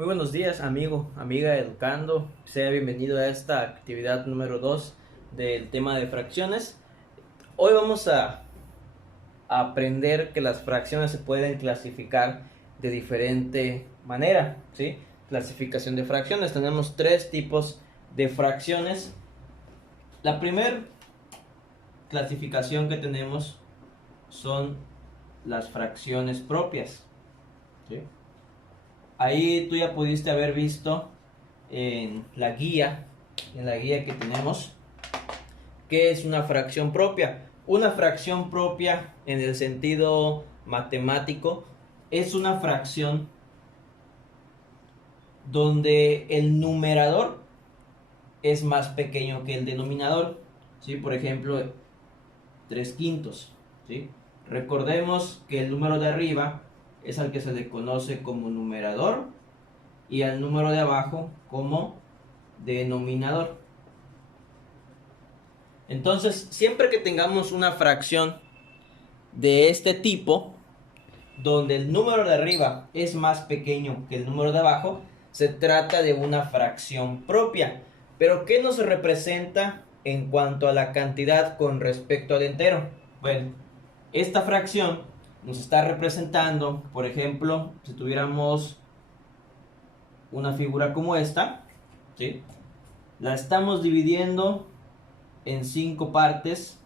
Muy buenos días, amigo, amiga educando. Sea bienvenido a esta actividad número 2 del tema de fracciones. Hoy vamos a aprender que las fracciones se pueden clasificar de diferente manera, ¿sí? Clasificación de fracciones. Tenemos tres tipos de fracciones. La primera clasificación que tenemos son las fracciones propias, ¿sí? Ahí tú ya pudiste haber visto en la guía que tenemos, qué es una fracción propia. Una fracción propia en el sentido matemático es una fracción donde el numerador es más pequeño que el denominador, ¿sí? Por ejemplo, 3 quintos, ¿sí? Recordemos que el número de arriba es al que se le conoce como numerador y al número de abajo como denominador. Entonces, siempre que tengamos una fracción de este tipo, donde el número de arriba es más pequeño que el número de abajo, se trata de una fracción propia. Pero, ¿qué nos representa en cuanto a la cantidad con respecto al entero? Bueno, esta fracción nos está representando, por ejemplo, si tuviéramos una figura como esta, ¿sí? La estamos dividiendo en 5 partes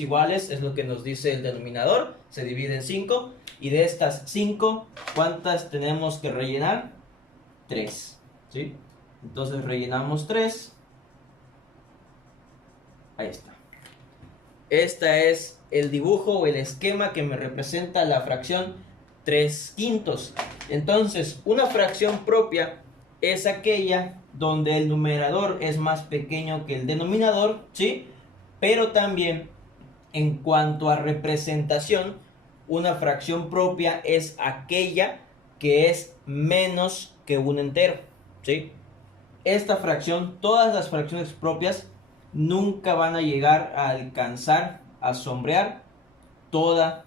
iguales, es lo que nos dice el denominador, se divide en 5, y de estas 5, ¿cuántas tenemos que rellenar? 3, ¿sí? Entonces rellenamos 3, ahí está. Este es el dibujo o el esquema que me representa la fracción 3 quintos. Entonces, una fracción propia es aquella donde el numerador es más pequeño que el denominador, ¿sí? Pero también, en cuanto a representación, una fracción propia es aquella que es menos que un entero, ¿sí? Esta fracción, todas las fracciones propias nunca van a llegar a alcanzar, a sombrear toda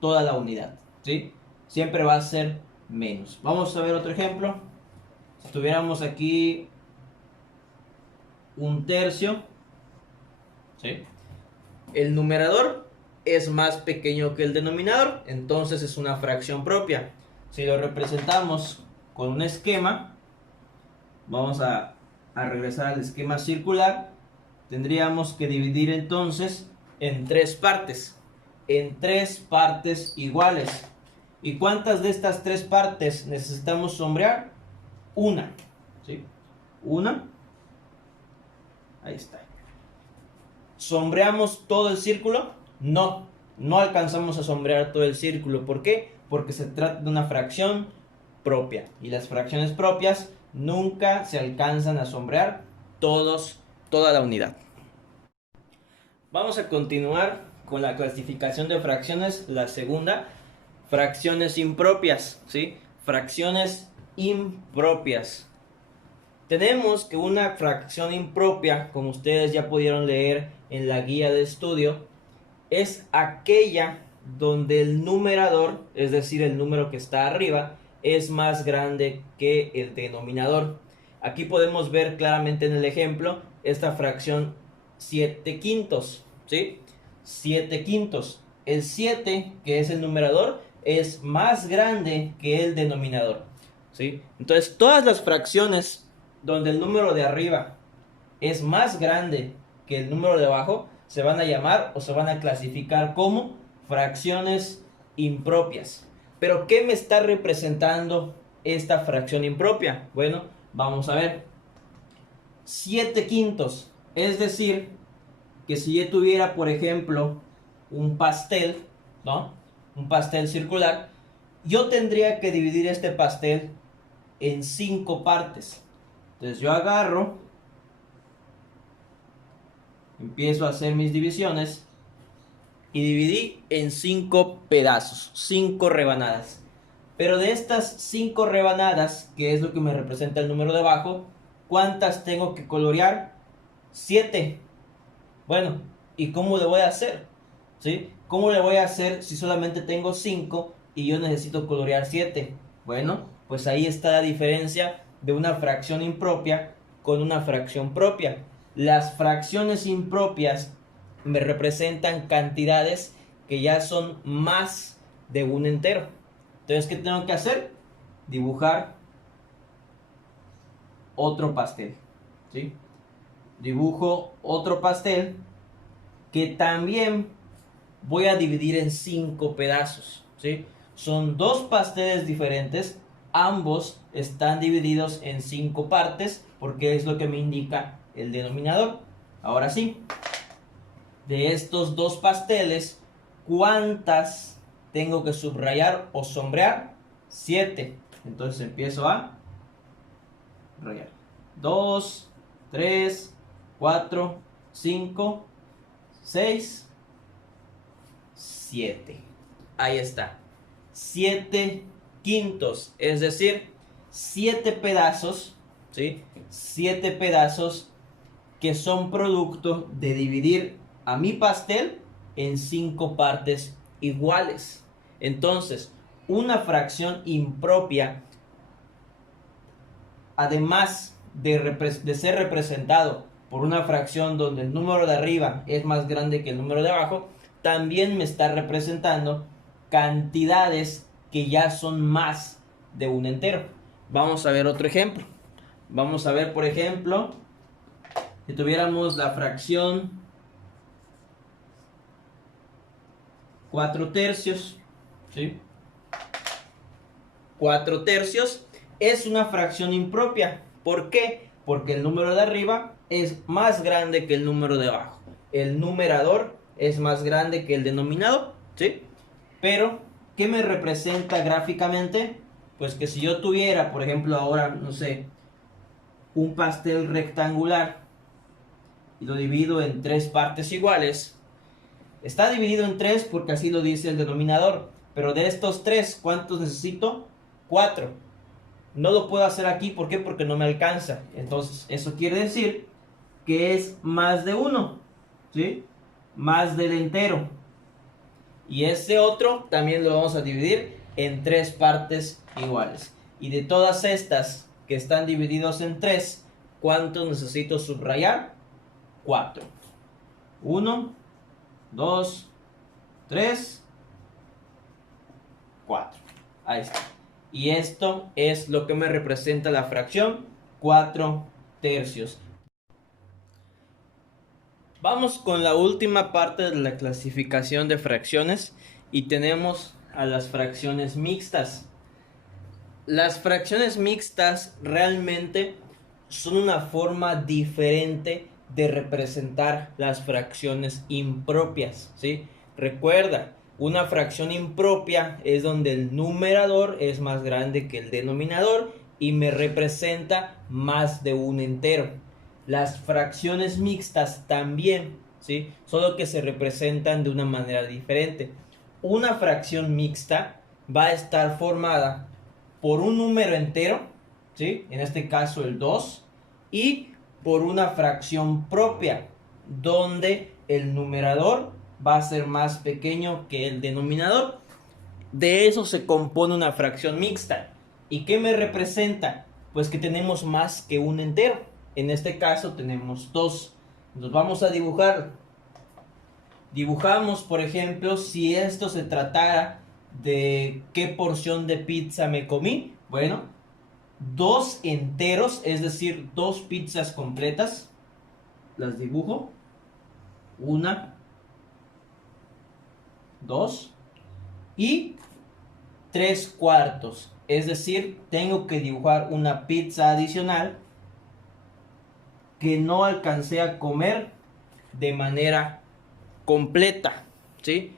la unidad, ¿sí? Siempre va a ser menos. Vamos a ver otro ejemplo. Si tuviéramos aquí un tercio, ¿sí? El numerador es más pequeño que el denominador, entonces es una fracción propia. Si lo representamos con un esquema, vamos a regresar al esquema circular. Tendríamos que dividir entonces en 3 partes, iguales. ¿Y cuántas de estas 3 partes necesitamos sombrear? Una, ¿sí? Una, ahí está. ¿Sombreamos todo el círculo? No, no alcanzamos a sombrear todo el círculo. ¿Por qué? Porque se trata de una fracción propia. Y las fracciones propias nunca se alcanzan a sombrear toda la unidad. Vamos a continuar con la clasificación de fracciones, la segunda, fracciones impropias, ¿sí? Fracciones impropias. Tenemos que una fracción impropia, como ustedes ya pudieron leer en la guía de estudio, es aquella donde el numerador, es decir, el número que está arriba, es más grande que el denominador. Aquí podemos ver claramente en el ejemplo esta fracción 7 quintos, ¿sí? 7 quintos. El 7, que es el numerador, es más grande que el denominador, ¿sí? Entonces, todas las fracciones donde el número de arriba es más grande que el número de abajo se van a llamar o se van a clasificar como fracciones impropias. Pero, ¿qué me está representando esta fracción impropia? Bueno, vamos a ver. 7 quintos, es decir, que si yo tuviera, por ejemplo, un pastel, ¿no? Un pastel circular, yo tendría que dividir este pastel en 5 partes. Entonces yo agarro, empiezo a hacer mis divisiones y dividí en 5 pedazos, 5 rebanadas. Pero de estas 5 rebanadas, que es lo que me representa el número de abajo, ¿cuántas tengo que colorear? 7. Bueno, ¿y cómo le voy a hacer? ¿Sí? ¿Cómo le voy a hacer si solamente tengo 5 y yo necesito colorear 7? Bueno, pues ahí está la diferencia de una fracción impropia con una fracción propia. Las fracciones impropias me representan cantidades que ya son más de un entero. Entonces, ¿qué tengo que hacer? Dibujar otro pastel, ¿sí? Dibujo otro pastel que también voy a dividir en 5 pedazos, ¿sí? Son 2 pasteles diferentes, ambos están divididos en 5 partes porque es lo que me indica el denominador. Ahora sí, de estos 2 pasteles, ¿cuántas tengo que subrayar o sombrear? 7. Entonces empiezo a rayar. 2, 3, 4, 5, 6, 7. Ahí está. 7 quintos, es decir, 7 pedazos, ¿sí? 7 pedazos que son producto de dividir a mi pastel en 5 partes iguales. Entonces, una fracción impropia, además de ser representado por una fracción donde el número de arriba es más grande que el número de abajo, también me está representando cantidades que ya son más de un entero. Vamos a ver otro ejemplo. Vamos a ver, por ejemplo, si tuviéramos la fracción 4 tercios, ¿sí? 4 tercios es una fracción impropia. ¿Por qué? Porque el número de arriba es más grande que el número de abajo. El numerador es más grande que el denominador, ¿sí? Pero, ¿qué me representa gráficamente? Pues que si yo tuviera, por ejemplo, ahora, no sé, un pastel rectangular y lo divido en 3 partes iguales, está dividido en 3 porque así lo dice el denominador, pero de estos 3, ¿cuántos necesito? 4. No lo puedo hacer aquí, ¿por qué? Porque no me alcanza. Entonces, eso quiere decir que es más de 1, ¿sí? Más del entero. Y ese otro también lo vamos a dividir en 3 partes iguales. Y de todas estas que están divididos en 3, ¿cuántos necesito subrayar? 4. 1, 2, 3, 4. Ahí está. Y esto es lo que me representa la fracción 4 tercios. Vamos con la última parte de la clasificación de fracciones y tenemos a las fracciones mixtas. Las fracciones mixtas realmente son una forma diferente de representar las fracciones impropias, ¿sí? Recuerda, una fracción impropia es donde el numerador es más grande que el denominador y me representa más de un entero. Las fracciones mixtas también, ¿sí? Solo que se representan de una manera diferente. Una fracción mixta va a estar formada por un número entero, ¿sí? En este caso el 2, y por una fracción propia, donde el numerador va a ser más pequeño que el denominador. De eso se compone una fracción mixta. ¿Y qué me representa? Pues que tenemos más que un entero. En este caso tenemos 2. Entonces vamos a dibujar. Dibujamos, por ejemplo, si esto se tratara de qué porción de pizza me comí. Bueno, 2 enteros, es decir, 2 pizzas completas. Las dibujo. 1, 2 y 3 cuartos. Es decir, tengo que dibujar una pizza adicional que no alcancé a comer de manera completa, ¿sí?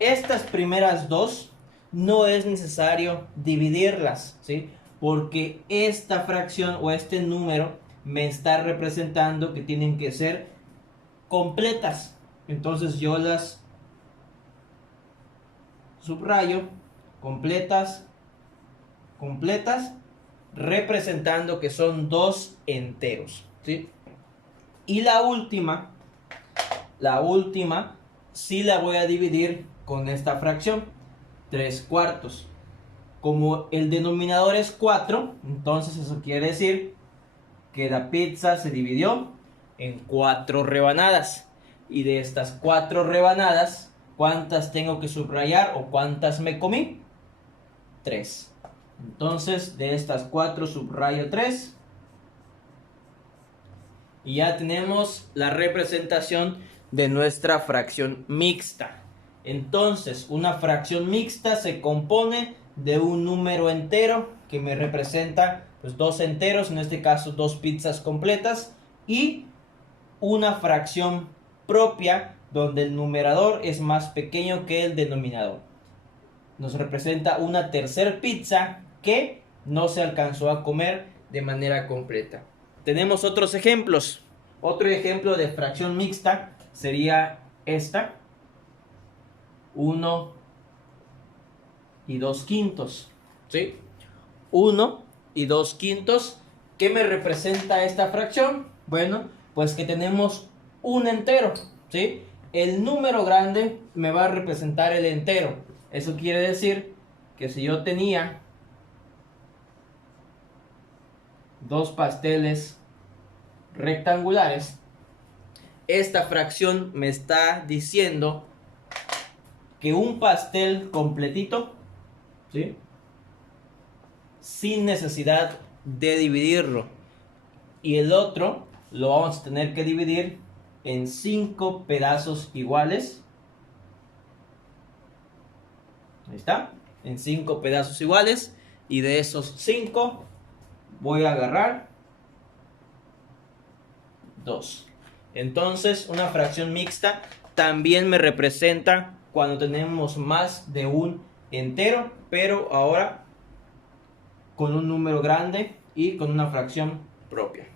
Estas primeras 2 no es necesario dividirlas, ¿sí? Porque esta fracción o este número me está representando que tienen que ser completas. Entonces yo las subrayo, completas, completas, representando que son 2 enteros, ¿sí? Y la última sí la voy a dividir con esta fracción, 3 cuartos. como el denominador es 4, entonces eso quiere decir que la pizza se dividió en 4 rebanadas. Y de estas 4 rebanadas, ¿cuántas tengo que subrayar o cuántas me comí? 3. Entonces, de estas 4 subrayo 3. Y ya tenemos la representación de nuestra fracción mixta. Entonces, una fracción mixta se compone de un número entero que me representa pues 2 enteros, en este caso 2 pizzas completas, y una fracción propia donde el numerador es más pequeño que el denominador. Nos representa una tercer pizza que no se alcanzó a comer de manera completa. Tenemos otros ejemplos. Otro ejemplo de fracción mixta sería esta. 1 y 2 quintos. ¿Sí? 1 y 2 quintos. ¿Qué me representa esta fracción? Bueno, pues que tenemos un entero. ¿Sí? El número grande me va a representar el entero. Eso quiere decir que si yo tenía 2 pasteles rectangulares, esta fracción me está diciendo que un pastel completito, ¿sí?, sin necesidad de dividirlo, y el otro lo vamos a tener que dividir en 5 pedazos iguales. Ahí está, en 5 pedazos iguales, y de esos 5 voy a agarrar 2. Entonces, una fracción mixta también me representa cuando tenemos más de un entero, pero ahora con un número grande y con una fracción propia.